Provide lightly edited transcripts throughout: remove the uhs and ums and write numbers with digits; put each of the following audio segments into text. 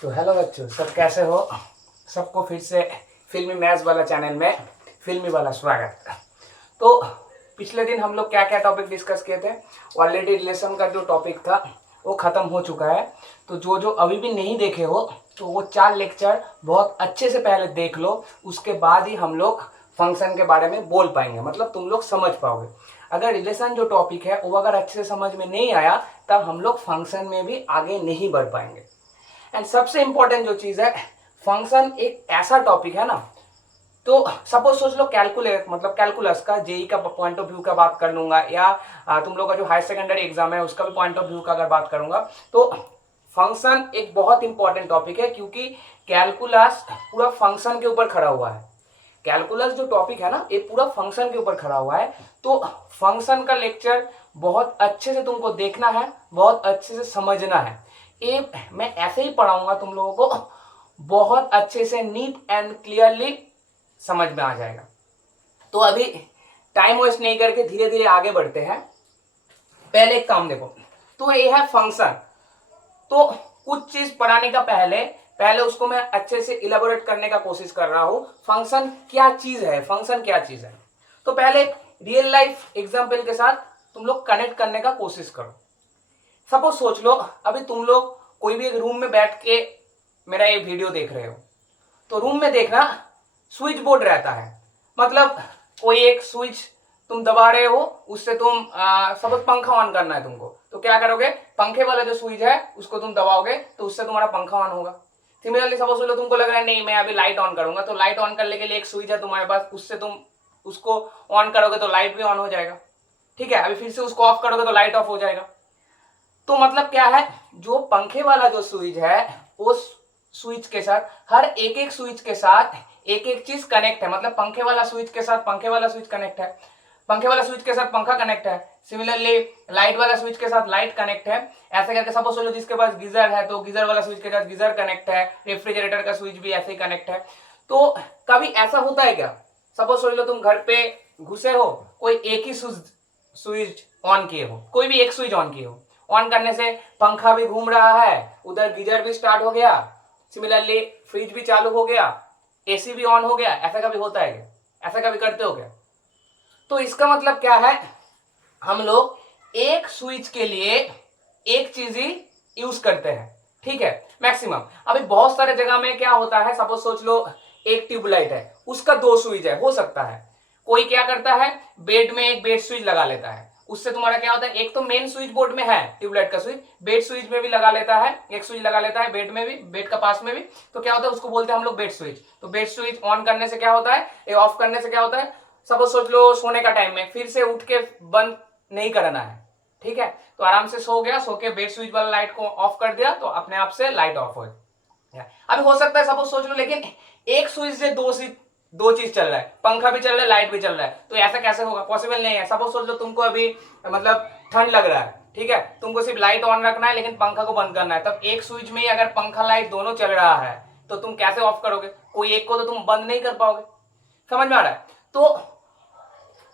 तो हेलो बच्चों, सब कैसे हो? सबको फिर से फिल्मी मैथ्स वाला चैनल में फिल्मी वाला स्वागत। तो पिछले दिन हम लोग क्या क्या टॉपिक डिस्कस किए थे? ऑलरेडी रिलेशन का जो टॉपिक था वो ख़त्म हो चुका है। तो जो जो अभी भी नहीं देखे हो तो वो 4 लेक्चर बहुत अच्छे से पहले देख लो, उसके बाद ही हम लोग फंक्शन के बारे में बोल पाएंगे, मतलब तुम लोग समझ पाओगे। अगर रिलेशन जो टॉपिक है वो अगर अच्छे से समझ में नहीं आया तब हम लोग फंक्शन में भी आगे नहीं बढ़ पाएंगे। एंड सबसे इंपॉर्टेंट जो चीज है, फंक्शन एक ऐसा टॉपिक है ना, तो सपोज सोच लो कैलकुलेट मतलब कैलकुलस का जेई का पॉइंट ऑफ व्यू का बात कर लूंगा, या तुम लोग का जो हायर सेकेंडरी एग्जाम है उसका भी पॉइंट ऑफ व्यू का अगर बात करूंगा, तो फंक्शन एक बहुत इंपॉर्टेंट टॉपिक है, क्योंकि कैलकुलस पूरा फंक्शन के ऊपर खड़ा हुआ है। कैलकुलस जो टॉपिक है ना, ये पूरा फंक्शन के ऊपर खड़ा हुआ है। तो फंक्शन का लेक्चर बहुत अच्छे से तुमको देखना है, बहुत अच्छे से समझना है। ये मैं ऐसे ही पढ़ाऊंगा, तुम लोगों को बहुत अच्छे से नीट एंड क्लियरली समझ में आ जाएगा। तो अभी टाइम वेस्ट नहीं करके धीरे धीरे आगे बढ़ते हैं। पहले एक काम देखो, तो ये है फंक्शन। तो कुछ चीज पढ़ाने का पहले पहले उसको मैं अच्छे से इलेबोरेट करने का कोशिश कर रहा हूं। फंक्शन क्या चीज है, फंक्शन क्या चीज है। तो पहले रियल लाइफ एग्जांपल के साथ तुम लोग कनेक्ट करने का कोशिश करो। सपोज सोच लो अभी तुम लोग कोई भी एक रूम में बैठ के मेरा ये वीडियो देख रहे हो, तो रूम में देखना स्विच बोर्ड रहता है, मतलब कोई एक स्विच तुम दबा रहे हो, उससे तुम सपोज पंखा ऑन करना है तुमको, तो क्या करोगे, पंखे वाला जो स्विच है उसको तुम दबाओगे तो उससे तुम्हारा पंखा ऑन होगा। सिमिलरली सपोज लो तुमको लग रहा है नहीं मैं अभी लाइट ऑन करूंगा, तो लाइट ऑन करने के लिए एक स्विच है तुम्हारे पास, उससे तुम उसको ऑन करोगे तो लाइट भी ऑन हो जाएगा। ठीक है, अभी फिर से उसको ऑफ करोगे तो लाइट ऑफ हो जाएगा। तो मतलब क्या है, जो पंखे वाला जो स्विच है उस स्विच के साथ हर एक एक स्विच के साथ एक एक चीज कनेक्ट है, मतलब पंखे वाला स्विच के साथ पंखे वाला स्विच कनेक्ट है, पंखे वाला स्विच के साथ पंखा कनेक्ट है, सिमिलरली लाइट वाला स्विच के साथ लाइट कनेक्ट है। ऐसे करके सपोज सोचो जिसके पास गीजर है तो गीजर वाला स्विच के साथ गीजर कनेक्ट है, रेफ्रिजरेटर का स्विच भी ऐसे ही कनेक्ट है। तो कभी ऐसा होता है क्या, सपोज सोच लो तुम घर पे घुसे हो, कोई एक ही स्विच ऑन किए हो, कोई भी एक स्विच ऑन किए हो, ऑन करने से पंखा भी घूम रहा है, उधर गीजर भी स्टार्ट हो गया, सिमिलरली फ्रिज भी चालू हो गया, एसी भी ऑन हो गया। ऐसा कभी होता है क्या, ऐसा कभी करते हो क्या? तो इसका मतलब क्या है, हम लोग एक स्विच के लिए एक चीज ही यूज करते हैं। ठीक है, मैक्सिमम। अभी बहुत सारे जगह में क्या होता है, सपोज सोच लो एक ट्यूबलाइट है, उसका 2 स्विच है, हो सकता है कोई क्या करता है बेड में एक बेड स्विच लगा लेता है, उससे तुम्हारा क्या होता है, एक तो मेन स्विच बोर्ड में है ट्यूबलाइट का स्विच, बेड स्विच में भी लगा लेता है, एक स्विच लगा लेता है बेड में भी, बेड का पास में भी। तो क्या होता है, उसको बोलते हैं हम लोग बेड स्विच। तो बेड स्विच ऑन करने से क्या होता है, ये ऑफ करने से क्या होता है, सपोज सोच लो सोने का टाइम में फिर से उठ के बंद नहीं करना है। ठीक है, तो आराम से सो गया, सो के बेड स्विच वाला लाइट को ऑफ कर दिया तो अपने आप से लाइट ऑफ हो गया। अभी हो सकता है सपोज सोच लो लेकिन एक स्विच से दो चीज चल रहा है, पंखा भी चल रहा है लाइट भी चल रहा है, तो ऐसा कैसे होगा, पॉसिबल नहीं है। सपोज सोच लो तुमको अभी मतलब ठंड लग रहा है, ठीक है, तुमको सिर्फ लाइट ऑन रखना है लेकिन पंखा को बंद करना है, तब एक स्विच में ही अगर पंखा लाइट दोनों चल रहा है तो तुम कैसे ऑफ करोगे, कोई एक को तो तुम बंद नहीं कर पाओगे। समझ में आ रहा है? तो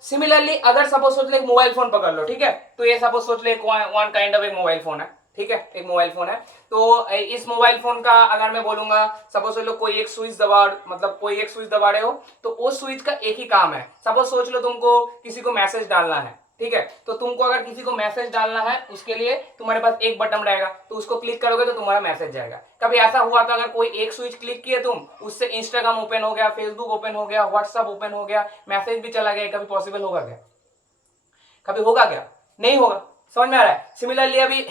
सिमिलरली अगर सपोज सोच ले एक मोबाइल फोन पकड़ लो, ठीक है, तो ये सपोज सोच ले वन काइंड ऑफ एक मोबाइल फोन है, ठीक है, एक मोबाइल फोन है। तो इस मोबाइल फोन का अगर मैं बोलूंगा, सपोज सोच लो कोई एक स्विच दबा, मतलब कोई एक स्विच दबा रहे हो, तो उस स्विच का एक ही काम है। सपोज सोच लो तुमको किसी को मैसेज डालना है, ठीक है, तो तुमको अगर किसी को मैसेज डालना है उसके लिए तुम्हारे पास एक बटन रहेगा, तो उसको क्लिक करोगे तो तुम्हारा मैसेज जाएगा। कभी ऐसा हुआ था अगर कोई एक स्विच क्लिक किए तुम, उससे इंस्टाग्राम ओपन हो गया, फेसबुक ओपन हो गया, व्हाट्सएप ओपन हो गया, मैसेज भी चला गया, कभी पॉसिबल होगा क्या, कभी होगा क्या, नहीं होगा। समझ में आ रहा है? सिमिलरली अभी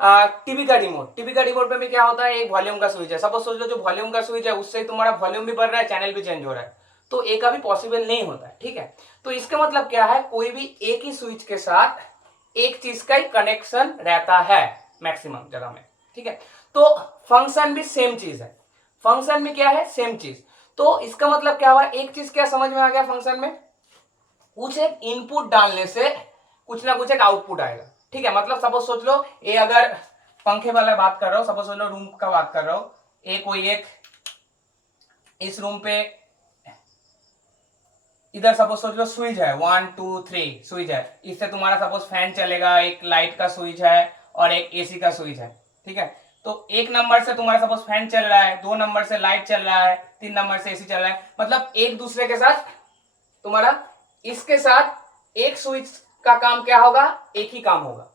टीवी का रिमोट में भी क्या होता है, एक वॉल्यूम का स्विच है, सपोज सोच लो जो वॉल्यूम का स्विच है उससे तुम्हारा वॉल्यूम भी बढ़ रहा है, चैनल भी चेंज हो रहा है, तो एक अभी पॉसिबल नहीं होता है। ठीक है, तो इसका मतलब क्या है, कोई भी एक ही स्विच के साथ एक चीज का ही कनेक्शन रहता है मैक्सिमम जगह में। ठीक है, तो फंक्शन भी सेम चीज है, फंक्शन में क्या है, सेम चीज। तो इसका मतलब क्या हुआ, एक चीज क्या समझ में आ गया, फंक्शन में कुछ एक इनपुट डालने से कुछ ना कुछ एक आउटपुट आएगा। ठीक है, मतलब सपोज सोच लो ये अगर पंखे वाला बात कर रहा हूं, सपोज सोच लो रूम का बात कर रहा हूं, एक कोई एक इस रूम पे इधर सपोज सोच लो स्विच है, 1 2 3 स्विच है, इससे तुम्हारा सपोज फैन चलेगा, एक लाइट का स्विच है और एक एसी का स्विच है। ठीक है, तो एक नंबर से तुम्हारा सपोज फैन चल रहा है, 2 नंबर से लाइट चल रहा है, 3 नंबर से एसी चल रहा है, मतलब एक दूसरे के साथ तुम्हारा इसके साथ एक स्विच का काम क्या होगा, एक ही काम होगा।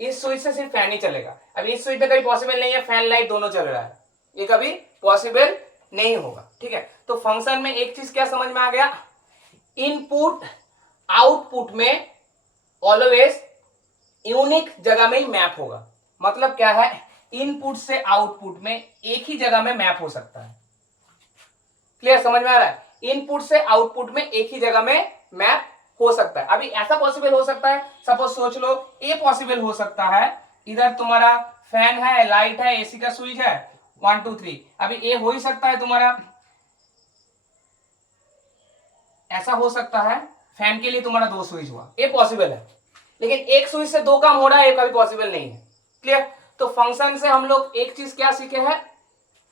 इस स्विच से सिर्फ फैन ही चलेगा। अब इस स्विच में कभी पॉसिबल नहीं है फैन लाइट दोनों चल रहा है, ये कभी पॉसिबल नहीं होगा। ठीक है, तो फंक्शन में एक चीज क्या समझ में आ गया, इनपुट आउटपुट में ऑलवेज यूनिक जगह में ही मैप होगा। मतलब क्या है, इनपुट से आउटपुट में एक ही जगह में मैप हो सकता है। क्लियर, समझ में आ रहा है, इनपुट से आउटपुट में एक ही जगह में मैप हो सकता है। अभी ऐसा पॉसिबल हो सकता है, सपोज सोच लो ए पॉसिबल हो सकता है, इधर तुम्हारा फैन है, लाइट है, एसी का स्विच है, 1 2 3। अभी ए हो ही सकता है तुम्हारा, ऐसा हो सकता है फैन के लिए तुम्हारा 2 स्विच हुआ, ये पॉसिबल है। लेकिन एक स्विच से 2 काम हो रहा है, ये कभी पॉसिबल नहीं है। क्लियर, तो फंक्शन से हम लोग एक चीज क्या सीखे हैं,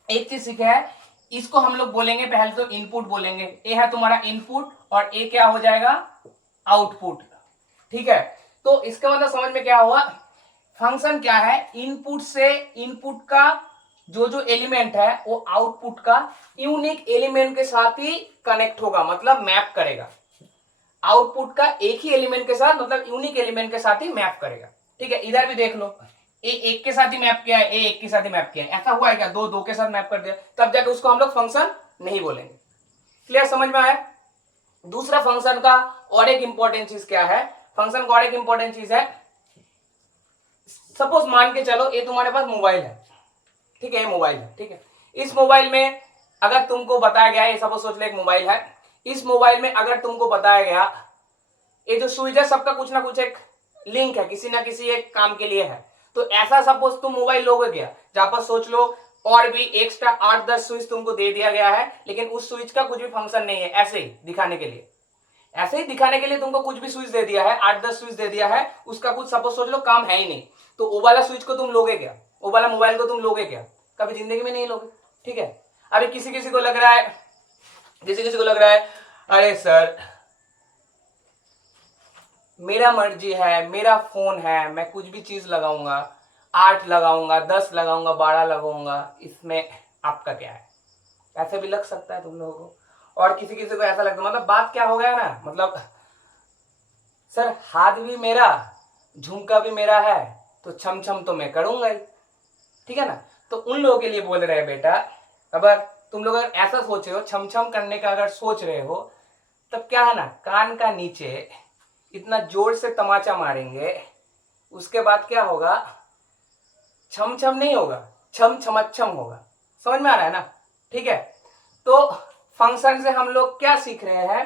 एक चीज सीखे हैं, इसको हम लोग बोलेंगे पहले तो इनपुट बोलेंगे, ए है तुम्हारा इनपुट और ए क्या हो जाएगा, आउटपुट। ठीक है, तो इसका मतलब समझ में क्या हुआ, फंक्शन क्या है, इनपुट से इनपुट का जो जो एलिमेंट है वो आउटपुट का यूनिक एलिमेंट के साथ ही कनेक्ट होगा, मतलब मैप करेगा। आउटपुट का एक ही एलिमेंट के साथ, मतलब यूनिक एलिमेंट के साथ ही मैप करेगा। ठीक है, इधर भी देख लो, ए एक के साथ ही मैप किया है, ए एक के साथ ही मैप किया है, ऐसा हुआ है क्या, दो दो के साथ मैप कर दिया, तब जाके उसको हम लोग फंक्शन नहीं बोलेंगे। क्लियर, समझ में आया। दूसरा फंक्शन का और एक इंपॉर्टेंट चीज क्या है, फंक्शन का और एक इंपॉर्टेंट चीज है, सपोज मान के चलो ये तुम्हारे पास मोबाइल है, ठीक है, मोबाइल है, ठीक है, इस मोबाइल में अगर तुमको बताया गया है, सपोज सोच ले एक मोबाइल है, इस मोबाइल में अगर तुमको बताया गया ये जो स्विच है सबका कुछ ना कुछ एक लिंक है, किसी ना किसी एक काम के लिए है, तो ऐसा सपोज तुम मोबाइल लोगे क्या, जहां पर सोच लो और भी एक्स्ट्रा 8-10 स्विच तुमको दे दिया गया है, लेकिन उस स्विच का कुछ भी फंक्शन नहीं है, ऐसे ही दिखाने के लिए, ऐसे ही दिखाने के लिए तुमको कुछ भी स्विच दे दिया है, 8-10 स्विच दे दिया है, उसका कुछ सपोज सोच लो काम है ही नहीं, तो वो वाला स्विच को तुम लोगे क्या, वो वाला मोबाइल को तुम लोगे क्या, कभी जिंदगी में नहीं लोगे। ठीक है, अभी किसी किसी को लग रहा है, किसी किसी को लग रहा है अरे सर मेरा मर्जी है, मेरा फोन है, मैं कुछ भी चीज लगाऊंगा, 8 लगाऊंगा, 10 लगाऊंगा, 12 लगाऊंगा, इसमें आपका क्या है, ऐसे भी लग सकता है तुम लोगों को। और किसी किसी को ऐसा लगता है, मतलब बात क्या हो गया ना, मतलब सर हाथ भी मेरा, झुमका भी मेरा है, तो छम छम तो मैं करूंगा ही। ठीक है ना, तो उन लोगों के लिए बोल रहे हैं बेटा, अगर तुम लोग अगर ऐसा सोच रहे हो, छम छम करने का अगर सोच रहे हो, तब क्या है ना, कान का नीचे इतना जोर से तमाचा मारेंगे, उसके बाद क्या होगा, छम छम नहीं होगा, छम छमच्छम होगा। समझ में आ रहा है ना। ठीक है, तो फंक्शन से हम लोग क्या सीख रहे हैं,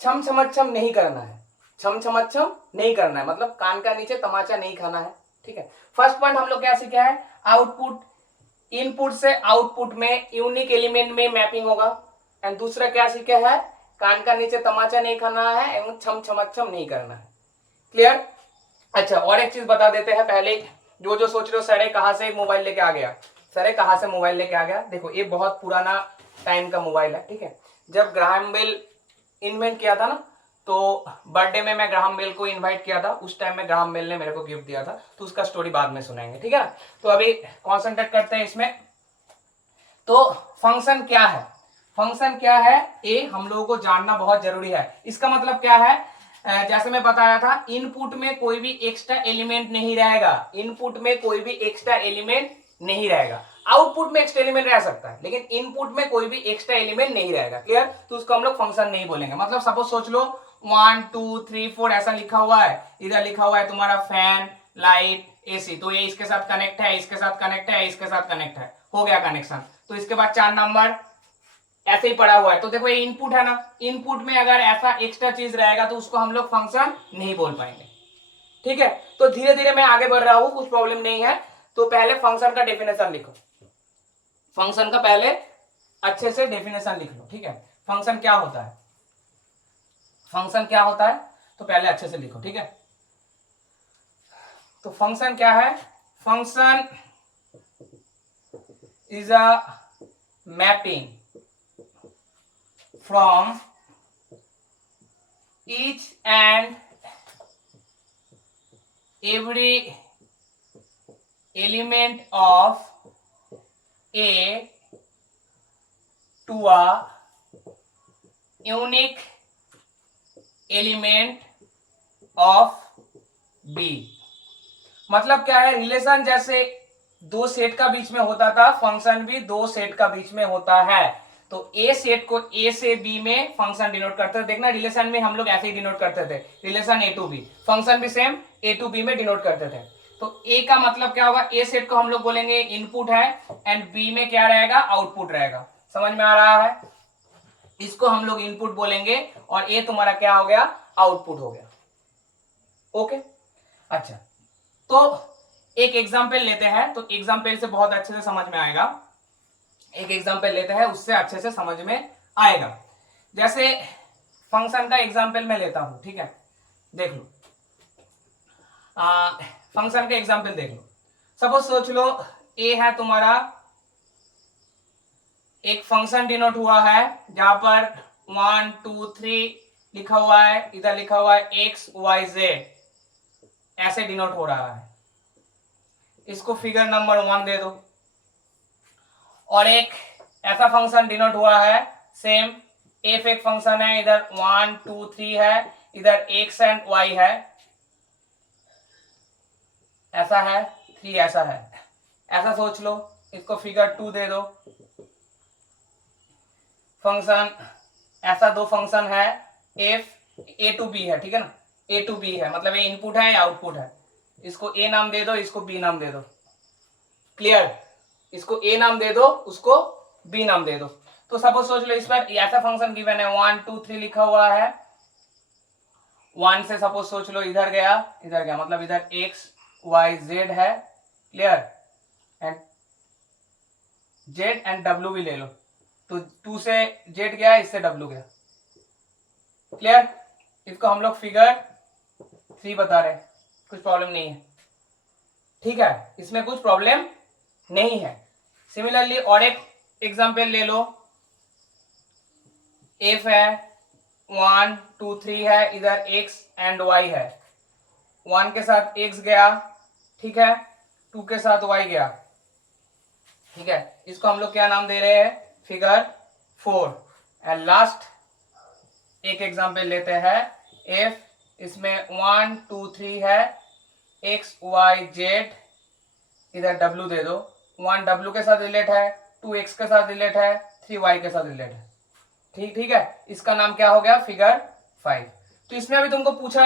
छम छमच्छम नहीं करना है, छम छमच्छम नहीं करना है, मतलब कान का नीचे तमाचा नहीं खाना है। ठीक है, फर्स्ट पॉइंट हम लोग क्या सीखा है, आउटपुट, इनपुट से आउटपुट में यूनिक एलिमेंट में मैपिंग होगा। एंड दूसरा क्या सीखे है, कान का नीचे तमाचा नहीं खाना है एवं छम छमच्छम नहीं करना है। क्लियर। अच्छा, और एक चीज बता देते हैं पहले, जो जो सोच रहे हो सरे कहां से मोबाइल लेके आ गया, सरे कहां से मोबाइल लेके आ गया, देखो ये बहुत पुराना टाइम का मोबाइल है। ठीक है, जब ग्राहम बेल इन्वेंट किया था ना, तो बर्थडे में मैं ग्राहम बेल को इनवाइट किया था, उस टाइम में ग्राहम बेल ने मेरे को गिफ्ट दिया था, तो उसका स्टोरी बाद में सुनाएंगे। ठीक है ना, तो अभी कॉन्सेंट्रेट करते हैं इसमें। तो फंक्शन क्या है, फंक्शन क्या है, ये हम लोगों को जानना बहुत जरूरी है। इसका मतलब क्या है, जैसे मैं बताया था, इनपुट में कोई भी एक्स्ट्रा एलिमेंट नहीं रहेगा, इनपुट में कोई भी एक्स्ट्रा एलिमेंट नहीं रहेगा, आउटपुट में एक्स्ट्रा एलिमेंट रह सकता है, लेकिन इनपुट में कोई भी एक्स्ट्रा एलिमेंट नहीं रहेगा। क्लियर, तो उसको हम लोग फंक्शन नहीं बोलेंगे। मतलब सपोज सोच लो 1 2 3 4 ऐसा लिखा हुआ है, इधर लिखा हुआ है तुम्हारा फैन, लाइट, एसी, तो ये इसके साथ कनेक्ट है, इसके साथ कनेक्ट है, इसके साथ कनेक्ट है, हो गया कनेक्शन। तो इसके बाद 4 नंबर ऐसे ही पड़ा हुआ है, तो देखो ये इनपुट है ना, इनपुट में अगर ऐसा एक्स्ट्रा चीज रहेगा तो उसको हम लोग फंक्शन नहीं बोल पाएंगे। ठीक है, तो धीरे धीरे मैं आगे बढ़ रहा हूं, कुछ प्रॉब्लम नहीं है। तो पहले फंक्शन का डेफिनेशन लिखो, फंक्शन का पहले अच्छे से डेफिनेशन लिख लो। ठीक है, फंक्शन क्या होता है, फंक्शन क्या होता है, तो पहले अच्छे से लिखो। ठीक है, तो फंक्शन क्या है, function is a mapping from each and every element of A to a unique element of B। मतलब क्या है, रिलेशन जैसे दो सेट का बीच में होता था, फंक्शन भी दो सेट का बीच में होता है। तो ए सेट को ए से बी में फंक्शन डिनोट करते थे। देखना रिलेशन में हम लोग ऐसे ही डिनोट करते थे, relation A to B, function भी सेम ए टू बी में डिनोट करते थे। तो ए का मतलब क्या होगा, ए सेट को हम लोग बोलेंगे इनपुट है एंड बी में क्या रहेगा, आउटपुट रहेगा। समझ में आ रहा है, इसको हम लोग इनपुट बोलेंगे और ए तुम्हारा क्या हो गया, आउटपुट हो गया। ओके अच्छा, तो एक एग्जाम्पल लेते हैं, तो एग्जाम्पल से बहुत अच्छे से समझ में आएगा। एक एग्जाम्पल लेते हैं, उससे अच्छे से समझ में आएगा। जैसे फंक्शन का एग्जाम्पल मैं लेता हूं, ठीक है, देख लो। फंक्शन का एग्जाम्पल देख लो। सपोज सोच लो ए है तुम्हारा, एक फंक्शन डिनोट हुआ है जहां पर 1 2 3 लिखा हुआ है, इधर लिखा हुआ है एक्स वाई जेड, ऐसे डिनोट हो रहा है। इसको फिगर नंबर 1 दे दो। और एक ऐसा फंक्शन डिनोट हुआ है सेम, एफ एक फंक्शन है, इधर 1 2 3 है, इधर एक्स एंड वाई है, ऐसा है 3 ऐसा है, ऐसा सोच लो। इसको फिगर 2 दे दो। फंक्शन ऐसा दो फंक्शन है, एफ ए टू बी है, ठीक है ना, ए टू बी है, मतलब ये इनपुट है या आउटपुट है। इसको ए नाम दे दो, इसको बी नाम दे दो। क्लियर, इसको ए नाम दे दो, उसको बी नाम दे दो। तो सपोज सोच लो इस पर ऐसा फंक्शन गिवन है, 1 2 3 लिखा हुआ है। 1 से सपोज सोच लो इधर गया, इधर गया, मतलब इधर एक्स वाई जेड है। Clear, and Z and W भी ले लो, तो 2 से जेड गया, इससे डब्ल्यू गया। क्लियर, इसको हम लोग फिगर 3 बता रहे हैं, कुछ प्रॉब्लम नहीं है, ठीक है, इसमें कुछ प्रॉब्लम नहीं है। सिमिलरली और एक एग्जांपल ले लो। एफ है, 1 2 3 है, इधर एक्स एंड वाई है। 1 के साथ एक्स गया, ठीक है, 2 के साथ वाई गया, ठीक है। इसको हम लोग क्या नाम दे रहे हैं, फिगर 4। एंड लास्ट एक एग्जांपल लेते हैं, एफ, इसमें 1 2 3 है, एक्स वाई जेड, इधर डब्ल्यू दे दो। 1 डब्ल्यू के साथ रिलेट है, 2 एक्स के साथ रिलेट है, 3 वाई के साथ रिलेट है। ठीक है, इसका नाम क्या हो गया, फिगर 5। तो इसमें अभी तुमको पूछ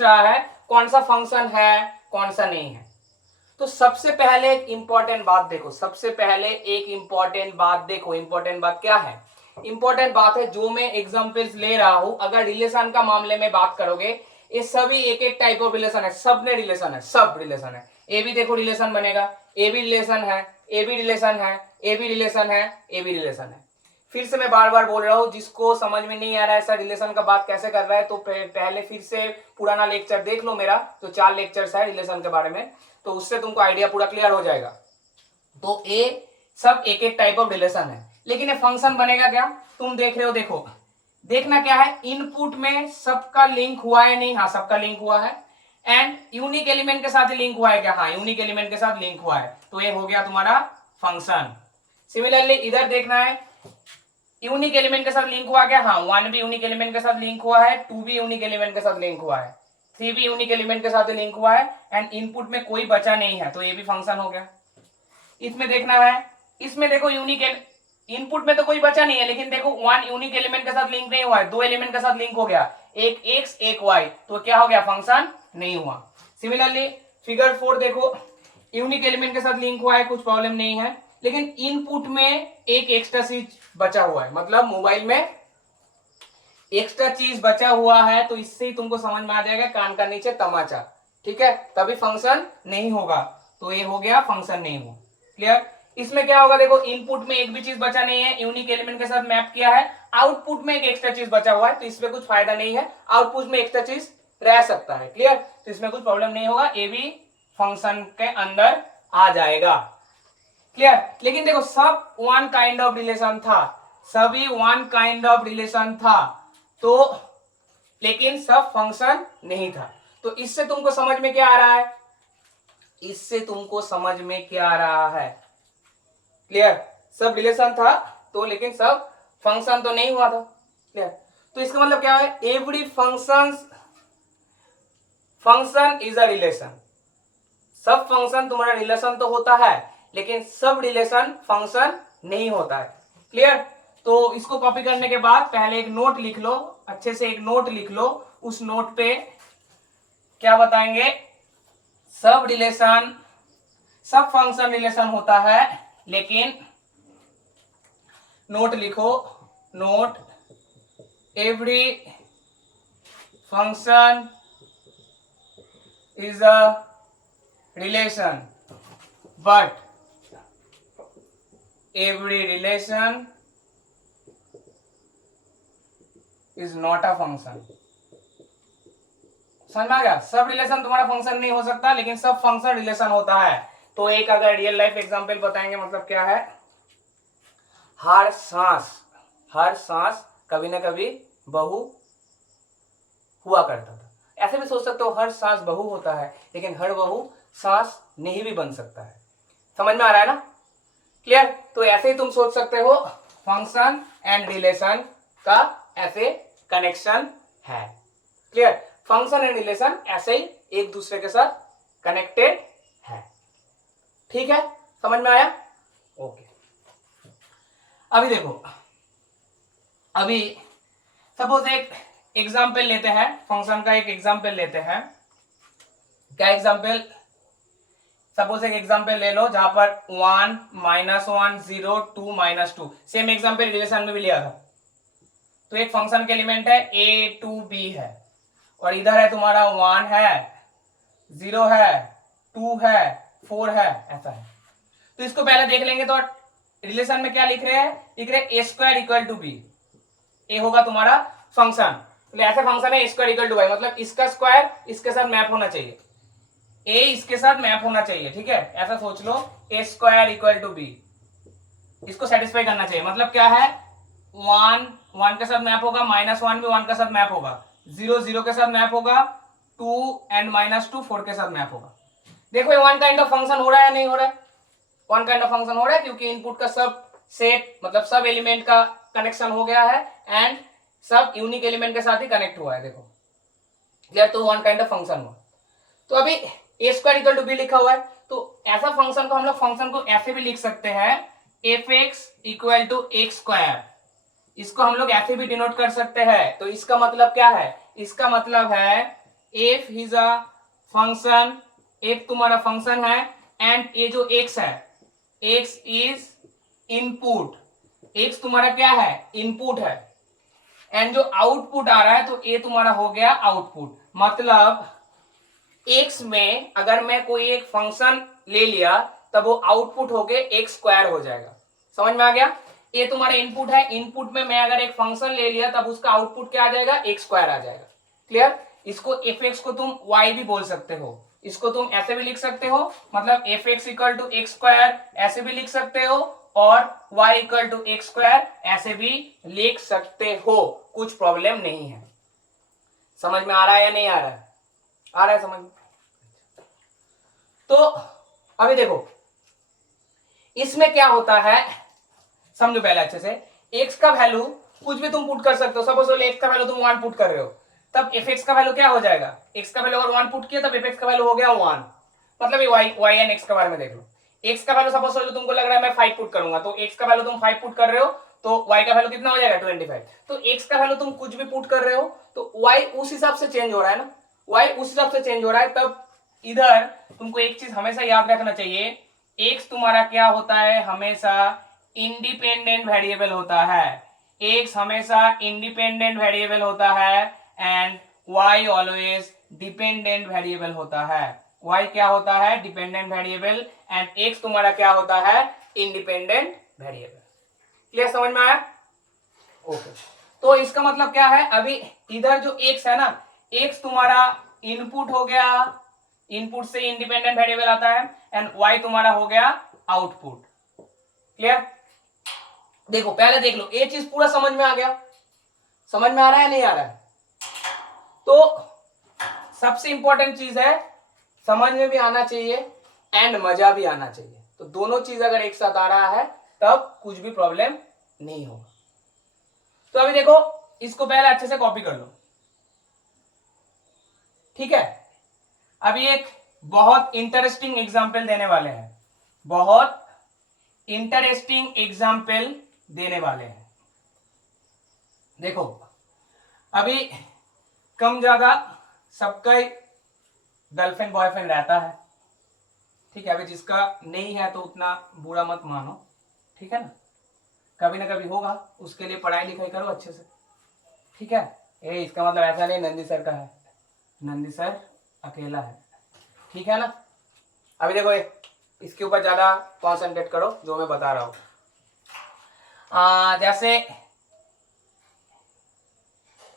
रहा है कौन सा फंक्शन है कौन सा नहीं है। तो सबसे पहले एक इंपॉर्टेंट बात देखो, सबसे पहले एक इंपॉर्टेंट बात देखो। इंपॉर्टेंट बात क्या है, इंपॉर्टेंट बात है जो मैं एग्जांपल्स ले रहा हूं, अगर रिलेशन का मामले में बात करोगे, ये सभी एक एक टाइप ऑफ रिलेशन है, सब में रिलेशन है, सब रिलेशन है। ए भी देखो रिलेशन बनेगा, ए भी रिलेशन है, ए भी रिलेशन है, ए भी रिलेशन है, ए भी रिलेशन है। फिर से मैं बार बार बोल रहा हूं, जिसको समझ में नहीं आ रहा है ऐसा रिलेशन का बात कैसे कर रहा है, तो पहले फिर से पुराना लेक्चर देख लो मेरा, तो 4 लेक्चर्स है रिलेशन के बारे में, तो उससे तुमको आइडिया पूरा क्लियर हो जाएगा। तो ए सब एक एक टाइप ऑफ रिलेशन है, लेकिन ये फंक्शन बनेगा क्या, तुम देख रहे हो, देखो देखना क्या है, इनपुट में सबका लिंक हुआ है नहीं, हाँ सबका लिंक हुआ है, एंड यूनिक एलिमेंट के साथ लिंक हुआ है क्या, हाँ यूनिक एलिमेंट के साथ लिंक हुआ है, तो ये हो गया तुम्हारा फंक्शन। सिमिलरली इधर देखना है, यूनिक एलिमेंट के साथ लिंक हुआ क्या, हाँ 1 भी यूनिक एलिमेंट के साथ लिंक हुआ है, 2 भी यूनिक एलिमेंट के साथ लिंक हुआ है, 3 भी यूनिक एलिमेंट के साथ लिंक हुआ है, एंड इनपुट में कोई बचा नहीं है, तो ये भी फंक्शन हो गया। इसमें देखना है, इसमें देखो यूनिक इनपुट में तो कोई बचा नहीं है, लेकिन देखो 1 यूनिक एलिमेंट के साथ लिंक नहीं हुआ है, 2 एलिमेंट के साथ लिंक हो गया, एक एक्स एक वाई, तो क्या हो गया, फंक्शन नहीं हुआ। सिमिलरली फिगर 4 देखो, यूनिक एलिमेंट के साथ लिंक हुआ है, कुछ प्रॉब्लम नहीं है, लेकिन इनपुट में एक एक्स्ट्रा चीज बचा हुआ है, मतलब मोबाइल में एक्स्ट्रा चीज बचा हुआ है, तो इससे ही तुमको समझ में आ जाएगा कान का नीचे तमाचा, ठीक है, तभी फंक्शन नहीं होगा, तो ये हो गया फंक्शन नहीं हुआ। क्लियर, इसमें क्या होगा, देखो इनपुट में एक भी चीज बचा नहीं है, यूनिक एलिमेंट के साथ मैप किया है, आउटपुट में एक एक्स्ट्रा चीज बचा हुआ है, तो इसमें कुछ फायदा नहीं है, आउटपुट में एक्स्ट्रा चीज रह सकता है। क्लियर, तो इसमें कुछ प्रॉब्लम नहीं होगा, ये भी फंक्शन के अंदर आ जाएगा। क्लियर, लेकिन देखो सब वन काइंड ऑफ रिलेशन था, सभी वन काइंड ऑफ रिलेशन था, तो लेकिन सब फंक्शन नहीं था। तो इससे तुमको समझ में क्या आ रहा है, इससे तुमको समझ में क्या आ रहा है, क्लियर, सब रिलेशन था तो, लेकिन सब फंक्शन तो नहीं हुआ था। क्लियर, तो इसका मतलब क्या है, every function is a relation. सब फंक्शन तुम्हारा रिलेशन तो होता है, लेकिन सब रिलेशन फंक्शन नहीं होता है। क्लियर, तो इसको कॉपी करने के बाद पहले एक नोट लिख लो, अच्छे से एक नोट लिख लो। उस नोट पे क्या बताएंगे, सब फंक्शन रिलेशन होता है, लेकिन नोट लिखो, note every function is a relation, but every relation is not a function। समझ में आ गया, सब रिलेशन तुम्हारा फंक्शन नहीं हो सकता, लेकिन सब फंक्शन रिलेशन होता है। तो एक अगर रियल लाइफ एग्जांपल बताएंगे, मतलब क्या है, हर सांस कभी ना कभी बहू हुआ करता था। ऐसे भी सोच सकते हो हर सांस बहू होता है, लेकिन हर बहू सांस नहीं भी बन सकता है। समझ में आ रहा है ना? क्लियर, तो ऐसे ही तुम सोच सकते हो फंक्शन एंड रिलेशन का ऐसे कनेक्शन है। क्लियर, फंक्शन एंड रिलेशन ऐसे ही एक दूसरे के साथ कनेक्टेड है। ठीक है, समझ में आया? ओके, अभी देखो, अभी सपोज एक एग्जाम्पल लेते हैं, फंक्शन का एक एग्जाम्पल लेते हैं। क्या एग्जाम्पल, सपोज एक एग्जाम्पल ले लो जहां पर 1 -1 0 2 -2, सेम एग्जाम्पल रिलेशन में भी लिया था। तो एक फंक्शन के एलिमेंट है a to b है, और इधर है तुम्हारा 1 है, 0 है, 2 है, 4 है, ऐसा है। तो इसको पहले देख लेंगे। तो रिलेशन में क्या लिख रहे हैं, लिख रहे हैं a square equal to b। A होगा तुम्हारा फंक्शन, तो ऐसा फंक्शन है a square equal to y, मतलब इसका स्क्वायर इसके साथ मैप होना चाहिए, a इसके साथ मैप होना चाहिए। ठीक है, ऐसा सोच लो, a square equal to b, इसको सेटिस्फाई करना चाहिए। मतलब क्या है, 1 1 के साथ मैप होगा, -1 भी 1 के साथ मैप होगा, 0 0 के साथ मैप होगा, 2 एंड -2 4 के साथ मैप होगा। देखो ये वन काइंड ऑफ फंक्शन हो रहा है या नहीं हो रहा है? वन काइंड ऑफ फंक्शन हो रहा है, क्योंकि इनपुट का सब सेट मतलब सब एलिमेंट का कनेक्शन हो गया है, एंड सब यूनिक एलिमेंट के साथ ही कनेक्ट हुआ है। देखो क्लियर, तो वन काइंड ऑफ फंक्शन हुआ। तो अभी ए स्क्वायर इक्वल टू बी लिखा हुआ है, तो ऐसा फंक्शन को हम लोग फंक्शन को ऐसे भी लिख सकते हैं, F X equal to X square. इसको हम लोग ऐसे भी डिनोट कर सकते हैं। तो इसका मतलब क्या है, इसका मतलब है एफ इज अ फंक्शन, एक तुम्हारा फंक्शन है, एंड ये जो एक्स है, एक्स इज इनपुट, एक्स तुम्हारा क्या है, इनपुट है, एंड जो आउटपुट आ रहा है तो ये तुम्हारा हो गया आउटपुट। मतलब एक्स में अगर मैं कोई एक फंक्शन ले लिया, तब वो आउटपुट होके एक्स स्क्वायर हो जाएगा। समझ में आ गया? ये तुम्हारा इनपुट है, इनपुट में मैं अगर एक फंक्शन ले लिया, तब उसका आउटपुट क्या आ जाएगा, एक्स स्क्वायर आ जाएगा। क्लियर, इसको एफ एक्स को तुम वाई भी बोल सकते हो, इसको तुम ऐसे भी लिख सकते हो, मतलब F X equal to X square ऐसे भी लिख सकते हो, और y equal to X square ऐसे भी लिख सकते हो, कुछ प्रॉब्लम नहीं है। समझ में आ रहा है या नहीं आ रहा है? आ रहा है समझ में? तो अभी देखो इसमें क्या होता है, समझो पहले अच्छे से। x का वैल्यू कुछ भी तुम पुट कर सकते हो। सपोज x का वैल्यू तुम 1 पुट कर रहे हो, तब fx का वैल्यू क्या हो जाएगा, x का वैल्यू अगर 1 पुट किया, तब fx का वैल्यू हो गया 1। मतलब ये y एंड x के बारे में देख लो। x का वैल्यू सपोज तुमको लग रहा है मैं 5 पुट करूंगा, तो x का वैल्यू तुम 5 पुट कर रहे हो, तो y का वैल्यू कितना हो जाएगा 25। तो x का वैल्यू तुम कुछ भी पुट कर रहे हो, तो y उस हिसाब से चेंज हो रहा है ना, y उस हिसाब से चेंज हो रहा है। तब इधर तुमको एक चीज हमेशा याद रखना चाहिए, x तुम्हारा क्या होता है, हमेशा इंडिपेंडेंट वेरिएबल होता है। x हमेशा इंडिपेंडेंट वेरिएबल होता है, and y always dependent variable होता है। y क्या होता है, डिपेंडेंट वेरिएबल, एंड x तुम्हारा क्या होता है, इंडिपेंडेंट वेरिएबल। क्लियर, समझ में आया? ओके, तो इसका मतलब क्या है, अभी इधर जो x है ना, x तुम्हारा इनपुट हो गया, इनपुट से इंडिपेंडेंट वेरिएबल आता है, एंड y तुम्हारा हो गया आउटपुट। क्लियर, देखो पहले देख लो, ये चीज पूरा समझ में आ गया? समझ में आ रहा है नहीं आ रहा है? तो सबसे इंपॉर्टेंट चीज है, समझ में भी आना चाहिए एंड मजा भी आना चाहिए। तो दोनों चीज अगर एक साथ आ रहा है तब कुछ भी प्रॉब्लम नहीं होगा। तो अभी देखो, इसको पहले अच्छे से कॉपी कर लो, ठीक है। अभी एक बहुत इंटरेस्टिंग एग्जाम्पल देने वाले हैं, बहुत इंटरेस्टिंग एग्जाम्पल देने वाले हैं। देखो, अभी कम ज्यादा सबका गर्लफ्रेंड बॉयफ्रेंड रहता है, ठीक है। अभी जिसका नहीं है तो उतना बुरा मत मानो, ठीक है ना, कभी ना कभी होगा, उसके लिए पढ़ाई लिखाई करो अच्छे से, ठीक है। ये इसका मतलब ऐसा नहीं नंदी सर का है, नंदी सर अकेला है, ठीक है ना। अभी देखो, इसके ऊपर ज्यादा कॉन्सेंट्रेट करो जो मैं बता रहा हूं। जैसे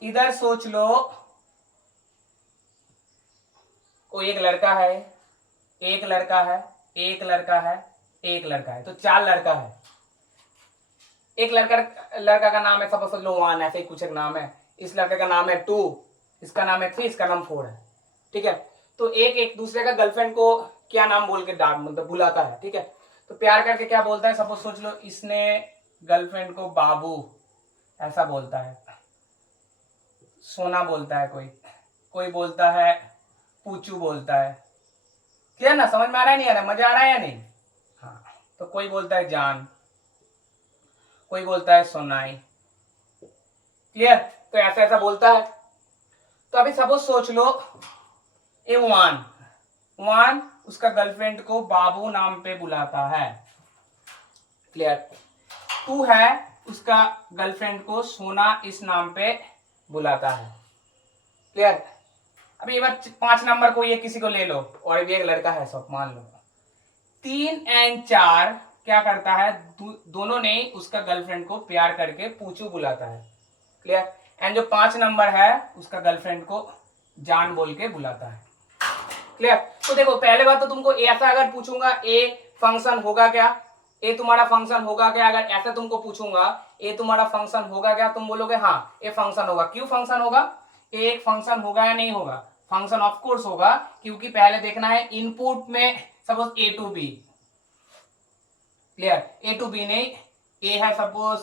इधर सोच लो, कोई एक लड़का है, एक लड़का है, एक लड़का है, एक लड़का है, तो 4 लड़का है। एक लड़का का नाम है, सपोज लो 1, ऐसे ही कुछ एक नाम है। इस लड़के का नाम है 2, इसका नाम है 3, इसका नाम 4 है, ठीक है। तो एक दूसरे का गर्लफ्रेंड को क्या नाम बोल के डांट मतलब बुलाता है, ठीक है। तो प्यार करके क्या बोलता है, सपोज सोच लो इसने गर्लफ्रेंड को बाबू ऐसा बोलता है, सोना बोलता है, कोई बोलता है पूचू बोलता है, क्लियर ना, समझ में आ रहा है नहीं आ रहा है, मजा आ रहा है या नहीं। हाँ, तो कोई बोलता है जान, कोई बोलता है सोनाई, क्लियर। तो ऐसा ऐसा बोलता है। तो अभी सपोज सोच लो ए वन उसका गर्लफ्रेंड को बाबू नाम पे बुलाता है, क्लियर। 2 है, उसका गर्लफ्रेंड को सोना इस नाम पे बुलाता है, क्लियर। अभी एक बार 5 नंबर को ये किसी को ले लो, और भी एक लड़का है सब मान लो। 3 और 4 क्या करता है, दोनों ने उसका गर्लफ्रेंड को प्यार करके पूछू बुलाता है, क्लियर। एंड जो 5 नंबर है उसका गर्लफ्रेंड को जान बोल के बुलाता है, क्लियर। तो देखो, पहले बात तो तुमको ऐसा अगर पूछूंगा ए फंक्शन होगा क्या, ए तुम्हारा फंक्शन होगा क्या, अगर ऐसा तुमको पूछूंगा ए तुम्हारा फंक्शन होगा क्या, तुम बोलोगे हाँ ए फंक्शन होगा। क्यों फंक्शन होगा, ए एक फंक्शन होगा या नहीं होगा, फंक्शन ऑफ कोर्स होगा, क्योंकि पहले देखना है इनपुट में, suppose A to B, clear. A to B नहीं, ए है सपोज,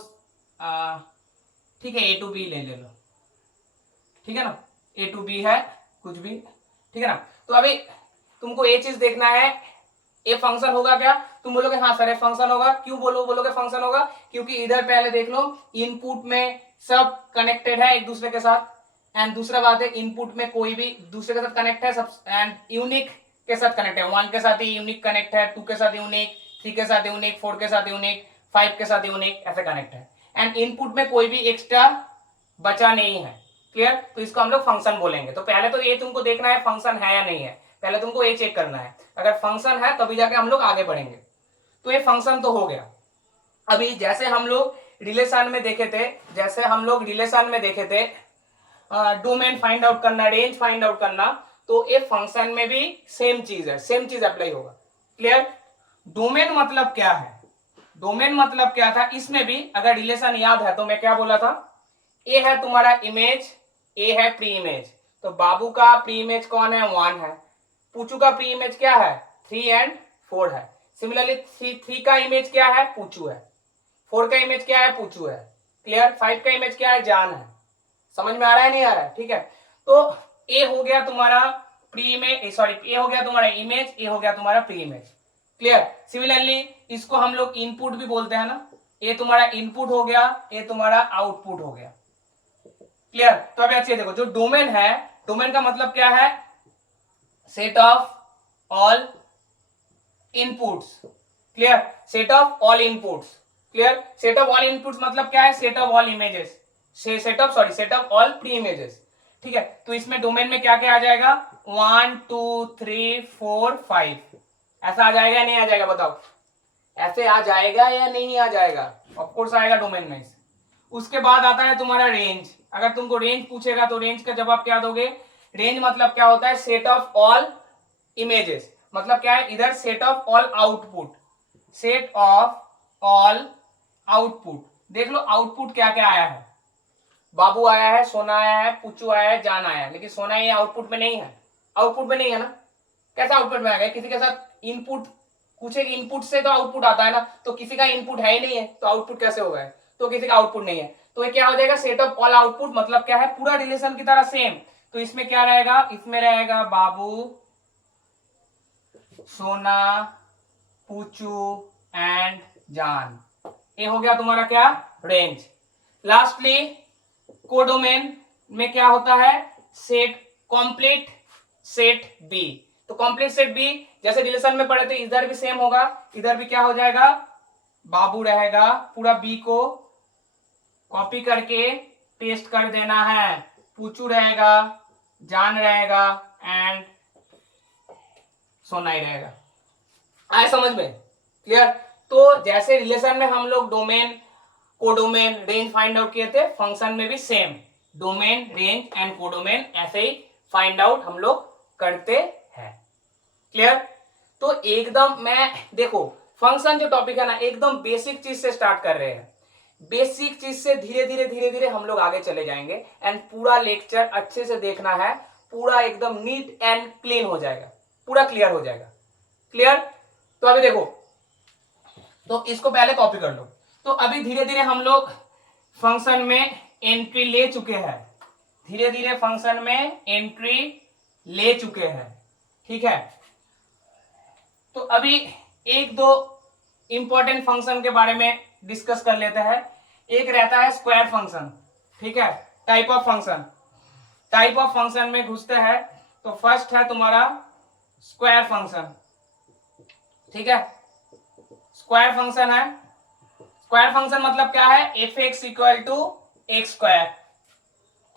ठीक है, ए टू बी ले लो, ठीक है ना, ए टू बी है कुछ भी, ठीक है ना। तो अभी तुमको ये चीज देखना है, ए फंक्शन होगा क्या, तुम बोलोगे हाँ सर ए फंक्शन होगा। क्यों बोलोगे फंक्शन होगा, क्योंकि इधर पहले देख लो इनपुट में सब कनेक्टेड है एक दूसरे के साथ, एंड दूसरा बात है इनपुट में कोई भी दूसरे के साथ कनेक्ट है सब, एंड यूनिक के साथ कनेक्ट है, 1 के साथ ही यूनिक कनेक्ट है, 2 के साथ यूनिक, 3 के साथ यूनिक, 4 के साथ यूनिक, 5 के साथ यूनिक, ऐसे कनेक्ट है, एंड इनपुट में कोई भी एक्स्ट्रा बचा नहीं है, क्लियर। तो इसको हम लोग फंक्शन बोलेंगे। तो पहले तो ये तुमको देखना है फंक्शन है या नहीं है, पहले तुमको ये चेक करना है, अगर फंक्शन है तभी जाके हम लोग आगे बढ़ेंगे। तो ये फंक्शन तो हो गया। अभी जैसे हम लोग रिलेशन में देखे थे डोमेन फाइंड आउट करना, रेंज फाइंड आउट करना, तो ये फंक्शन में भी सेम चीज है, सेम चीज अप्लाई होगा, क्लियर। डोमेन मतलब क्या है, डोमेन मतलब क्या था, इसमें भी अगर रिलेशन याद है तो मैं क्या बोला था, ए है तुम्हारा इमेज, ए है प्री इमेज, तो बाबू का प्री इमेज कौन है, 1 है। पूचू का प्री इमेज क्या है, 3 और 4 है। सिमिलरली 3 का इमेज क्या है, पूचू है। 4 का इमेज क्या है, पूचू है, क्लियर। 5 का इमेज क्या है, जान है। समझ में आ रहा है नहीं आ रहा है, ठीक है। तो ए हो गया तुम्हारा प्री इमेज, सॉरी ए हो गया तुम्हारा इमेज, ए हो गया तुम्हारा प्री इमेज, क्लियर। सिमिलरली इसको हम लोग इनपुट भी बोलते हैं ना, ए तुम्हारा इनपुट हो गया, ए तुम्हारा आउटपुट हो गया, क्लियर। तो अभी अच्छे देखो, जो डोमेन है, डोमेन का मतलब क्या है, set of all inputs, clear, set of all inputs, clear. Set of all inputs मतलब क्या है, set of all images, set of all pre images, ठीक है। तो इसमें डोमेन में क्या क्या आ जाएगा, 1 2 3 4 5, ऐसा आ जाएगा या नहीं आ जाएगा, बताओ, ऐसे आ जाएगा या नहीं आ जाएगा, ऑफ कोर्स आएगा डोमेन में। उसके बाद आता है तुम्हारा रेंज। अगर तुमको रेंज पूछेगा तो रेंज का जवाब क्या दोगे, रेंज मतलब क्या होता है, सेट ऑफ ऑल इमेजेस, मतलब क्या है, इधर set of all output, set of all output. देख लो आउटपुट क्या क्या आया है, बाबू आया है, सोना आया है, पुच्चू आया है, जान आया है, लेकिन सोना ये आउटपुट में नहीं है, आउटपुट में नहीं है ना, कैसा आउटपुट में आ गया, किसी के साथ इनपुट कुछ एक इनपुट से तो आउटपुट आता है ना, तो किसी का इनपुट है ही नहीं है तो आउटपुट कैसे होगा, तो किसी का आउटपुट नहीं है, तो ये क्या हो जाएगा सेट ऑफ ऑल आउटपुट, मतलब क्या है पूरा रिलेशन की तरह सेम। तो इसमें क्या रहेगा, इसमें रहेगा बाबू, सोना, पूचू एंड जान। ये हो गया तुम्हारा क्या, रेंज। लास्टली कोडोमेन में क्या होता है, सेट कंप्लीट सेट बी। तो कंप्लीट सेट बी जैसे रिलेशन में पढ़े थे, इधर भी सेम होगा, इधर भी क्या हो जाएगा, बाबू रहेगा, पूरा बी को कॉपी करके पेस्ट कर देना है, पूचू रहेगा, जान रहेगा एंड सोना ही रहेगा। आए समझ में, क्लियर। तो जैसे रिलेशन में हम लोग domain, codomain, range find out किए थे, फंक्शन में भी same domain, range and codomain ऐसे ही फाइंड आउट हम लोग करते हैं, क्लियर। तो एकदम मैं देखो फंक्शन जो टॉपिक है ना, एकदम बेसिक चीज से स्टार्ट कर रहे हैं, बेसिक चीज से धीरे धीरे हम लोग आगे चले जाएंगे एंड पूरा लेक्चर अच्छे से देखना है, पूरा एकदम नीट एंड क्लीन हो जाएगा, पूरा क्लियर हो जाएगा, क्लियर। तो अभी देखो, तो इसको पहले कॉपी कर लो। तो अभी धीरे धीरे हम लोग फंक्शन में एंट्री ले चुके हैं, धीरे धीरे फंक्शन में एंट्री ले चुके हैं, ठीक है। तो अभी एक दो इंपॉर्टेंट फंक्शन के बारे में डिस्कस कर लेते हैं। एक रहता है स्क्वायर फंक्शन, ठीक है, type of function. Type of function में घुसते हैं तो फर्स्ट है तुम्हारा स्क्वायर फंक्शन, ठीक है। स्क्वायर फंक्शन है, स्क्वायर फंक्शन मतलब क्या है, F X equal to X square,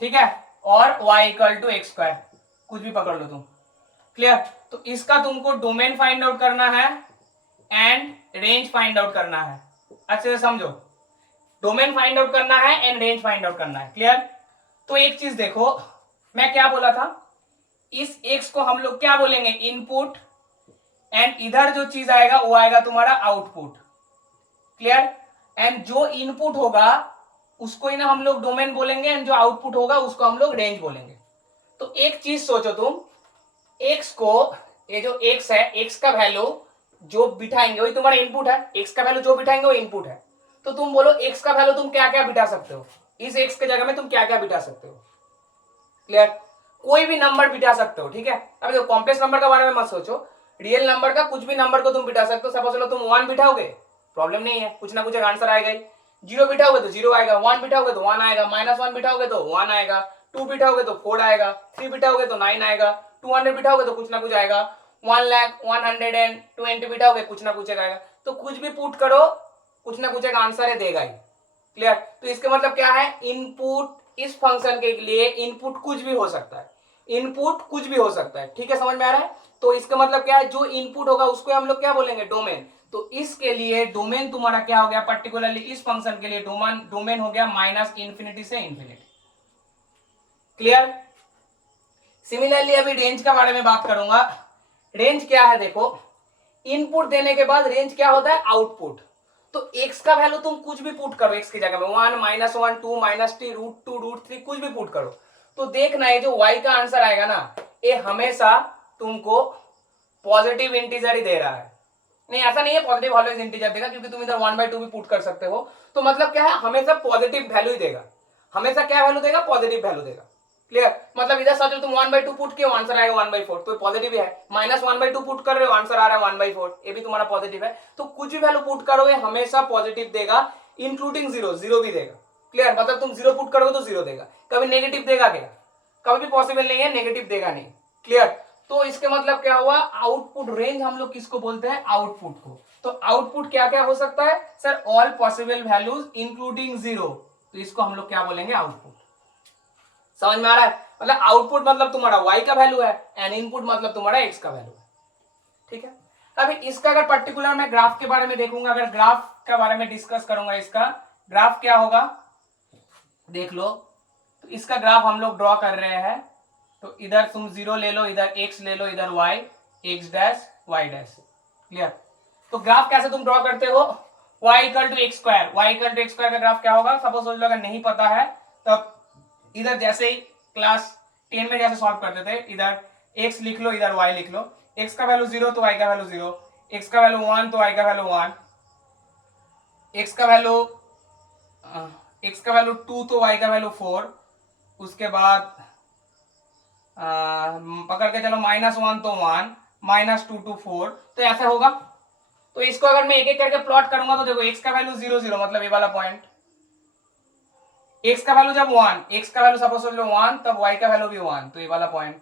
ठीक है, और y equal to X square, कुछ भी पकड़ लो तुम, क्लियर। तो इसका तुमको डोमेन फाइंड आउट करना है एंड रेंज फाइंड आउट करना है, अच्छे से समझो, डोमेन फाइंड आउट करना है एंड रेंज फाइंड आउट करना है, क्लियर। तो एक चीज देखो, मैं क्या बोला था, इस x को हम लोग क्या बोलेंगे, इनपुट, एंड इधर जो चीज आएगा वो आएगा तुम्हारा आउटपुट, क्लियर। एंड जो इनपुट होगा उसको ही ना हम लोग डोमेन बोलेंगे एंड जो आउटपुट होगा उसको हम लोग रेंज बोलेंगे। तो एक चीज सोचो तुम, x को, ये जो x है, x का वैल्यू जो बिठाएंगे वही तुम्हारा इनपुट है, x का वैल्यू जो बिठाएंगे वो इनपुट है। तो तुम बोलो x का वैल्यू तुम क्या क्या बिठा सकते हो, इस x के जगह में तुम क्या क्या बिठा सकते हो, क्लियर। कोई भी नंबर बिठा सकते हो, ठीक है। अभी देखो कॉम्प्लेक्स नंबर के बारे में मत सोचो, रियल नंबर का कुछ भी नंबर को तुम बिठा सकते हो। सपोज लो तुम 1 बिठाओगे, प्रॉब्लम नहीं है, कुछ ना कुछ आंसर आएगा ही। 0 बिठाओगे तो 0 आएगा, 1 बिठाओगे तो 1 आएगा, -1 बिठाओगे तो 1 आएगा, 2 बिठाओगे तो 4 आएगा, 3 बिठाओगे तो 9 आएगा, 200 बिठाओगे तो कुछ ना कुछ आएगा, 1,120 बिठाओगे कुछ ना कुछ आएगा। तो कुछ भी पुट करो कुछ ना कुछ एक आंसर है देगा ही, क्लियर। तो इसका मतलब क्या है, इनपुट, इस फंक्शन के लिए इनपुट कुछ भी हो सकता है, इनपुट कुछ भी हो सकता है, ठीक है, समझ में आ रहा है। तो इसका मतलब क्या है, जो इनपुट होगा उसको हम लोग क्या बोलेंगे, डोमेन। तो इसके लिए डोमेन तुम्हारा क्या हो गया, पर्टिकुलरली इस फंक्शन के लिए डोमेन हो गया -∞ से इन्फिनिटी, क्लियर। सिमिलरली अभी रेंज के बारे में बात करूंगा। रेंज क्या है, देखो इनपुट देने के बाद रेंज क्या होता है, आउटपुट। तो x का वैल्यू तुम कुछ भी पुट करो, x की जगह में 1, -1, 2, -t, √2, √3 कुछ भी पुट करो, तो देखना ये जो y का आंसर आएगा ना, ये हमेशा तुमको पॉजिटिव इंटीजर ही दे रहा है। नहीं ऐसा नहीं है पॉजिटिव ऑलवेज इंटीजर देगा, क्योंकि तुम इधर 1/2 भी पुट कर सकते हो। तो मतलब क्या है, हमेशा पॉजिटिव वैल्यू ही देगा, हमेशा क्या वैल्यू देगा, पॉजिटिव वैल्यू देगा, क्लियर। मतलब इधर सोचो तुम 1/2 पुट किए, आंसर आएगा 1/4, तो पॉजिटिव है। -1/2 पुट कर रहे हो, आंसर आ रहा है 1/4, ये भी तुम्हारा पॉजिटिव है। तो कुछ भी वैल्यू पुट करोगे हमेशा पॉजिटिव देगा, इंक्लूडिंग 0, 0 भी देगा, क्लियर। मतलब तुम 0 पुट करोगे तो 0 देगा, कभी नेगेटिव देगा क्या, कभी भी पॉसिबल नहीं है, नेगेटिव देगा नहीं, क्लियर। तो इसके मतलब क्या हुआ, आउटपुट रेंज हम लोग किसको बोलते हैं, आउटपुट को। तो आउटपुट क्या क्या हो सकता है sir, all possible values including 0, तो इसको हम लोग क्या बोलेंगे, आउटपुट। समझ में आ रहा है, मतलब आउटपुट मतलब तुम्हारा y का वैल्यू है एंड इनपुट मतलब तुम्हारा x का वैल्यू है, ठीक है। अभी इसका अगर पर्टिकुलर मैं ग्राफ के बारे में देखूंगा, अगर ग्राफ के बारे में डिस्कस करूंगा, इसका ग्राफ क्या होगा देख लो। तो इसका ग्राफ हम लोग ड्रॉ कर रहे हैं, तो इधर तुम 0 ले लो, इधर x ले लो, इधर y, x dash y dash, clear. तो ग्राफ कैसे तुम ड्रॉ करते हो, y equal to X square, y equal to X square का ग्राफ क्या होगा, सपोज सोच लो अगर नहीं पता है तब इधर जैसे ही क्लास 10 में जैसे सॉल्व करते थे, इधर x लिख लो, इधर y लिख लो, x का वैल्यू 0 तो y का वैल्यू 0, x का वैल्यू 1 तो y का वैल्यू 1, x का वैल्यू 2 तो y का वैल्यू 4, उसके बाद पकड़ के चलो -1 तो 1, -2 to 4, तो ऐसे होगा। तो इसको अगर मैं एक एक करके प्लॉट करूंगा तो देखो x का वैल्यू 0 0 मतलब ये वाला पॉइंट, x का वैल्यू जब 1, x का वैल्यू सपोज लो 1 तब y का वैल्यू भी 1 तो ये वाला पॉइंट,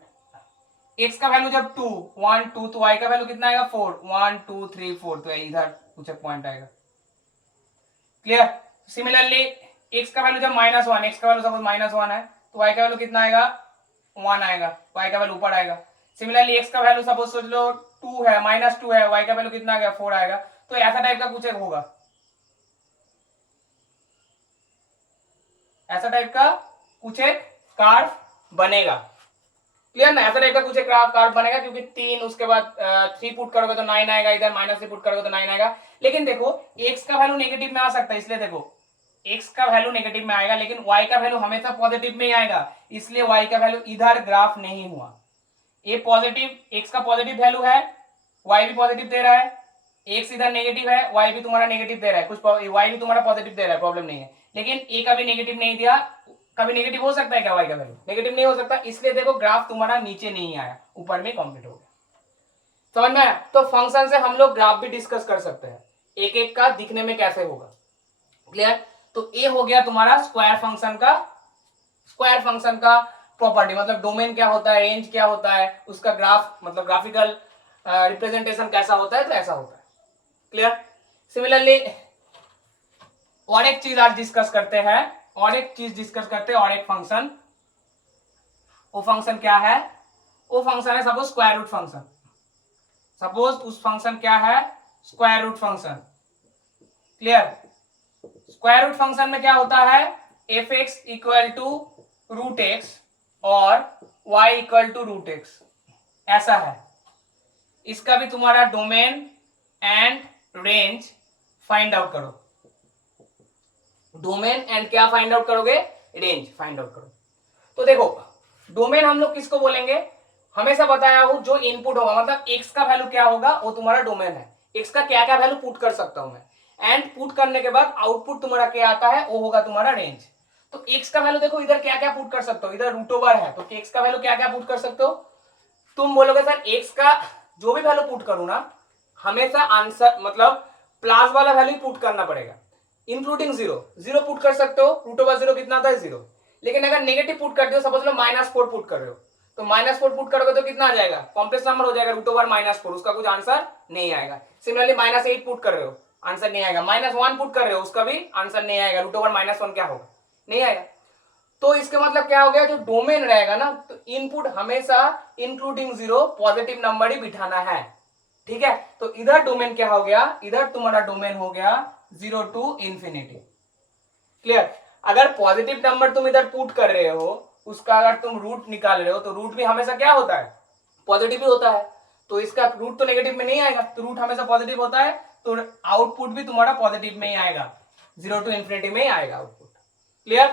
x का वैल्यू जब 2 1 2 तो y का वैल्यू कितना आएगा 4 1 2 3 4 तो इधर कुछ एक पॉइंट आएगा। क्लियर। सिमिलरली x का वैल्यू जब -1, x का वैल्यू सपोज -1 है तो y का वैल्यू कितना आएगा 1 आएगा, y का वैल्यू ऊपर आएगा। सिमिलरली x का वैल्यू सपोज सोच लो 2 है, -2 है, y का वैल्यू कितना आ गया 4 आएगा। तो ऐसा टाइप का कुछ एक होगा, ऐसा टाइप का कुछ एक कार्व बनेगा। क्लियर ना, ऐसा टाइप का कुछ एक कार्व बनेगा, क्योंकि 3 उसके बाद 3 पुट करोगे तो 9 आएगा, इधर -3 पुट करोगे तो 9 आएगा। लेकिन देखो x का वैल्यू नेगेटिव में आ सकता है, इसलिए देखो x का वैल्यू नेगेटिव में आएगा, लेकिन y का वैल्यू हमेशा पॉजिटिव में ही आएगा, इसलिए y का वैल्यू इधर ग्राफ नहीं हुआ। ये पॉजिटिव, x का पॉजिटिव वैल्यू है, y भी पॉजिटिव दे रहा है, x इधर नेगेटिव है, y भी तुम्हारा नेगेटिव दे रहा है, कुछ y भी तुम्हारा पॉजिटिव दे रहा है, प्रॉब्लम नहीं है। लेकिन a का भी नेगेटिव नहीं दिया, कभी नेगेटिव हो सकता है क्या y का वैल्यू? नेगेटिव नहीं हो सकता, इसलिए देखो ग्राफ तुम्हारा नीचे नहीं आया, ऊपर में कंप्लीट हो गया। समझ में आया? तो फंक्शन से हम लोग ग्राफ भी डिस्कस कर सकते हैं, एक एक का दिखने में कैसे होगा। क्लियर। तो ये हो गया तुम्हारा स्क्वायर फंक्शन का प्रॉपर्टी, मतलब डोमेन क्या होता है, रेंज क्या होता है, उसका ग्राफ मतलब ग्राफिकल रिप्रेजेंटेशन कैसा होता है, तो ऐसा होता है। क्लियर। सिमिलरली और एक चीज आज डिस्कस करते हैं, और एक फंक्शन। वो फंक्शन क्या है? वो फंक्शन है suppose square root function. Suppose उस फंक्शन क्या है? Square root function. Clear. Square root function में क्या होता है? F X equal to root X और y equal to root X, ऐसा है। इसका भी तुम्हारा domain and range find out करो। डोमेन एंड क्या फाइंड आउट करोगे? रेंज फाइंड आउट करो। तो देखो डोमेन हम लोग किसको बोलेंगे? हमेशा बताया हूं जो इनपुट होगा, मतलब x का वैल्यू क्या होगा वो तुम्हारा डोमेन है। x का क्या क्या वैल्यू पुट कर सकता हूं मैं, एंड पुट करने के बाद आउटपुट तुम्हारा क्या आता है वो होगा तुम्हारा रेंज। तो x का वैल्यू देखो इधर क्या क्या पुट कर सकते हो, इधर रूट ओवर है तो x का वैल्यू क्या क्या पुट कर सकते हो? तुम बोलोगे सर x का जो भी वैल्यू पुट करूं ना, हमेशा आंसर मतलब प्लस वाला वैल्यू पुट करना पड़ेगा, इंक्लूडिंग जीरो पुट कर सकते हो। रूट ओवर 0 कितना आता है? 0। लेकिन अगर नेगेटिव पुट करते हो, सपोज लो -4 पुट कर रहे हो, तो -4 पुट करोगे तो कितना आ जाएगा? कॉम्प्लेक्स नंबर हो जाएगा, रूट ओवर -4, उसका कुछ आंसर नहीं आएगा। सिमिलरली -8 पुट कर रहे हो, आंसर नहीं आएगा। -1 पुट कर रहे हो, उसका भी आंसर नहीं आएगा, रूट ओवर -1 क्या होगा? नहीं आएगा। तो इसका मतलब क्या हो गया? जो डोमेन रहेगा ना, तो इनपुट हमेशा इंक्लूडिंग 0 पॉजिटिव नंबर ही बिठाना है। ठीक है। तो इधर डोमेन क्या हो गया? इधर तुम्हारा डोमेन हो गया 0 to इंफिनिटी। क्लियर। अगर पॉजिटिव नंबर तुम इधर पुट कर रहे हो, उसका अगर तुम रूट निकाल रहे हो, तो रूट भी हमेशा क्या होता है? पॉजिटिव ही होता है। तो इसका रूट तो नेगेटिव में नहीं आएगा, तो रूट हमेशा पॉजिटिव होता है, तो आउटपुट भी तुम्हारा पॉजिटिव में ही आएगा, 0 to इंफिनिटी में ही आएगा आउटपुट। क्लियर।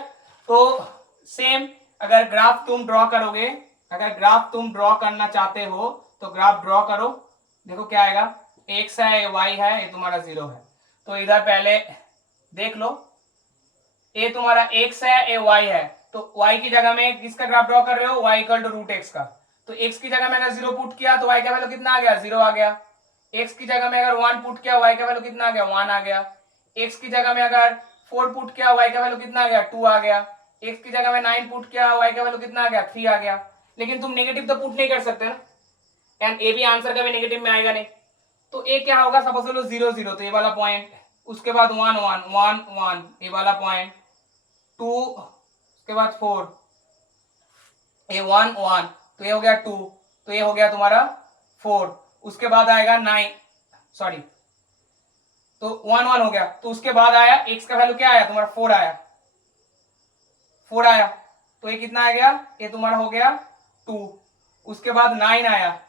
तो सेम अगर ग्राफ तुम ड्रॉ करोगे, अगर ग्राफ तुम ड्रॉ करना चाहते हो तो ग्राफ ड्रॉ करो। देखो क्या आएगा? x है, y है, ये तुम्हारा 0 है। तो इधर पहले देख लो, ये तुम्हारा x है, ये y है, तो y की जगह में किसका ग्राफ ड्रॉ कर रहे हो? y equal to root X का। तो x की जगह में अगर 0 पुट किया तो y का वैल्यू कितना आ गया? 0 आ गया। x की जगह में अगर 1 पुट किया, y का वैल्यू कितना आ गया? 1 आ गया। x की जगह में अगर 4 पुट किया, y का वैल्यू कितना आ गया? 2 आ गया। x की जगह में 9 पुट किया, y का वैल्यू कितना आ गया? 3 आ गया। लेकिन तुम नेगेटिव तो पुट नहीं कर सकते ना, एंड ए भी आंसर का भी नेगेटिव में आएगा नहीं। तो ए क्या होगा? सपोज लो 0 0, तो ये वाला पॉइंट, उसके बाद 1 1 1 1, ये वाला पॉइंट 2, उसके बाद 4, ये 1 1, तो ये हो गया 2, तो ये हो गया तुम्हारा 4, उसके बाद आएगा 9, सॉरी, तो 1 1 हो गया। तो उसके बाद आया x का वैल्यू क्या आया तुम्हारा? 4 आया, 4 आया, तो ये कितना आ गया? ये तुम्हारा हो गया 2, उसके बाद 9 आया,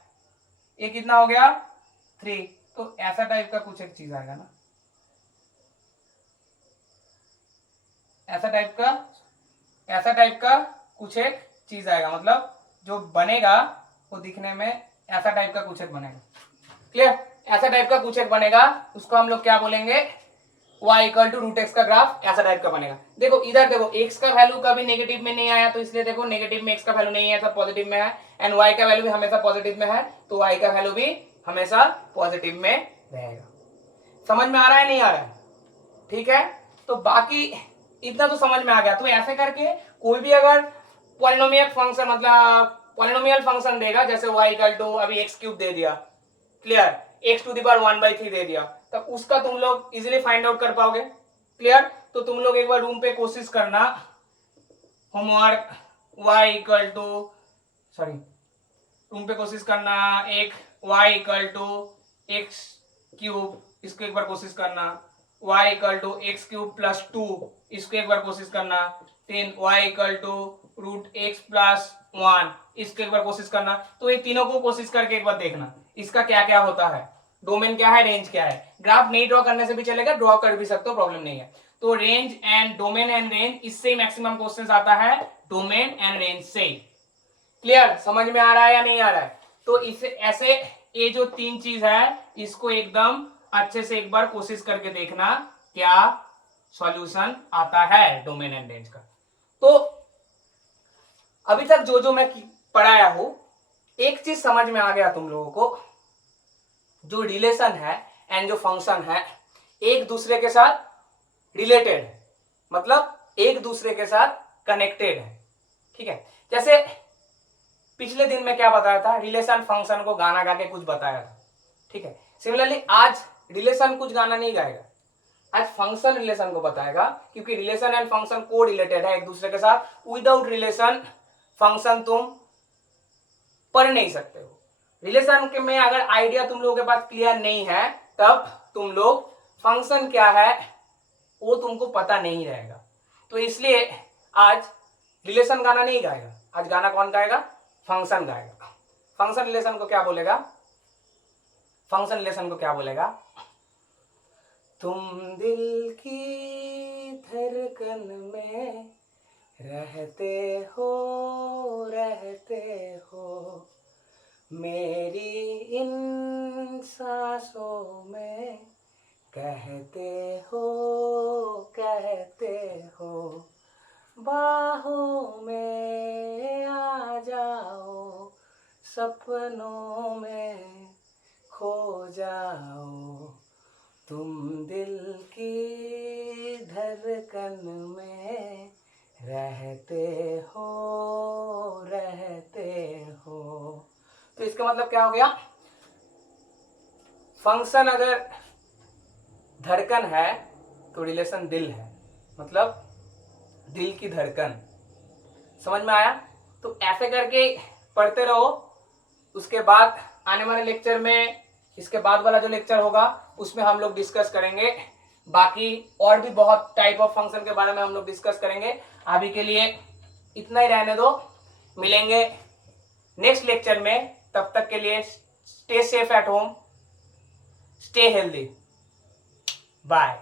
ये कितना हो गया? 3। तो ऐसा टाइप का कुछ एक चीज आएगा ना, ऐसा टाइप का कुछ एक चीज आएगा, मतलब जो बनेगा वो दिखने में ऐसा टाइप का कुछ एक बनेगा। क्लियर। ऐसा टाइप का कुछ एक बनेगा, उसको हम लोग क्या बोलेंगे, y equal to root X का ग्राफ ऐसा टाइप का बनेगा। देखो इधर देखो x का वैल्यू कभी नेगेटिव में नहीं आया, तो इसलिए देखो नेगेटिव में x का वैल्यू नहीं है, सब पॉजिटिव में है, एंड y का वैल्यू भी हमेशा पॉजिटिव में है, तो y का वैल्यू भी हमेशा पॉजिटिव में रहेगा। समझ में आ रहा है नहीं आ रहा है? ठीक है, तो बाकी इतना तो समझ में आ गया। तो ऐसे करके कोई भी अगर पॉलिनोमियल फंक्शन मतलब पॉलिनोमियल फंक्शन देगा, जैसे y इक्वल टू अभी एक्स क्यूब दे दिया, clear, X to the power 1/3 दे दिया, तब उसका तुम लोग इजीली फाइंड आउट कर पाओगे। क्लियर, तो तुम लोग एक बार रूम पे कोशिश करना, homework y equal to sorry room पे कोशिश करना, एक y equal to X cube, इसको एक बार कोशिश करना, y equal to X cube plus 2, इसको एक बार कोशिश करना, 10 y equal to root X plus 1, इसको एक बार कोशिश करना। तो ये तीनों को कोशिश करके एक बार देखना इसका क्या क्या होता है, डोमेन क्या है, रेंज क्या है। ग्राफ नहीं ड्रॉ करने से भी चलेगा, ड्रॉ कर भी सकते हो, प्रॉब्लम नहीं है। तो range and domain and range, इससे मैक्सिमम क्वेश्चंस आता है डोमेन एंड रेंज से। क्लियर, समझ में आ रहा है या नहीं आ रहा है? तो इसे ऐसे ये जो तीन चीज है इसको एकदम अच्छे से एक बार कोशिश करके देखना क्या सॉल्यूशन आता है डोमेन एंड रेंज का। तो अभी तक जो जो मैं पढ़ाया हूं, एक चीज समझ में आ गया तुम लोगों को, जो रिलेशन है एंड जो फंक्शन है एक दूसरे के साथ रिलेटेड है, मतलब एक दूसरे के साथ कनेक्टेड है। ठीक है, जैसे पिछले दिन में क्या बताया था, रिलेशन फंक्शन को गाना गा के कुछ बताया था। ठीक है, सिमिलरली आज रिलेशन कुछ गाना नहीं गाएगा, आज फंक्शन रिलेशन को बताएगा, क्योंकि रिलेशन एंड फंक्शन को रिलेटेड है एक दूसरे के साथ। विदाउट रिलेशन फंक्शन तुम पढ़ नहीं सकते हो। रिलेशन के में अगर आइडिया तुम लोगों के पास क्लियर नहीं है, तब तुम लोग फंक्शन क्या है वो तुमको पता नहीं रहेगा। तो इसलिए आज रिलेशन गाना नहीं गाएगा, आज गाना कौन गाएगा, फंक्शन गाएगा। फंक्शन रिलेशन को क्या बोलेगा, फंक्शन रिलेशन को क्या बोलेगा, तुम दिल की धड़कन में रहते हो, मेरी इन सांसों में कहते हो, बाहों में आ जाओ, सपनों में खो जाओ, तुम दिल की धड़कन में रहते हो। तो इसका मतलब क्या हो गया, फंक्शन अगर धड़कन है तो रिलेशन दिल है, मतलब दिल की धड़कन। समझ में आया? तो ऐसे करके पढ़ते रहो। उसके बाद आने वाले लेक्चर में, इसके बाद वाला जो लेक्चर होगा उसमें हम लोग डिस्कस करेंगे बाकी और भी बहुत टाइप ऑफ फंक्शन के बारे में हम लोग डिस्कस करेंगे। अभी के लिए इतना ही रहने दो, मिलेंगे नेक्स्ट लेक्चर में। तब तक के लिए stay safe at home, stay healthy, bye.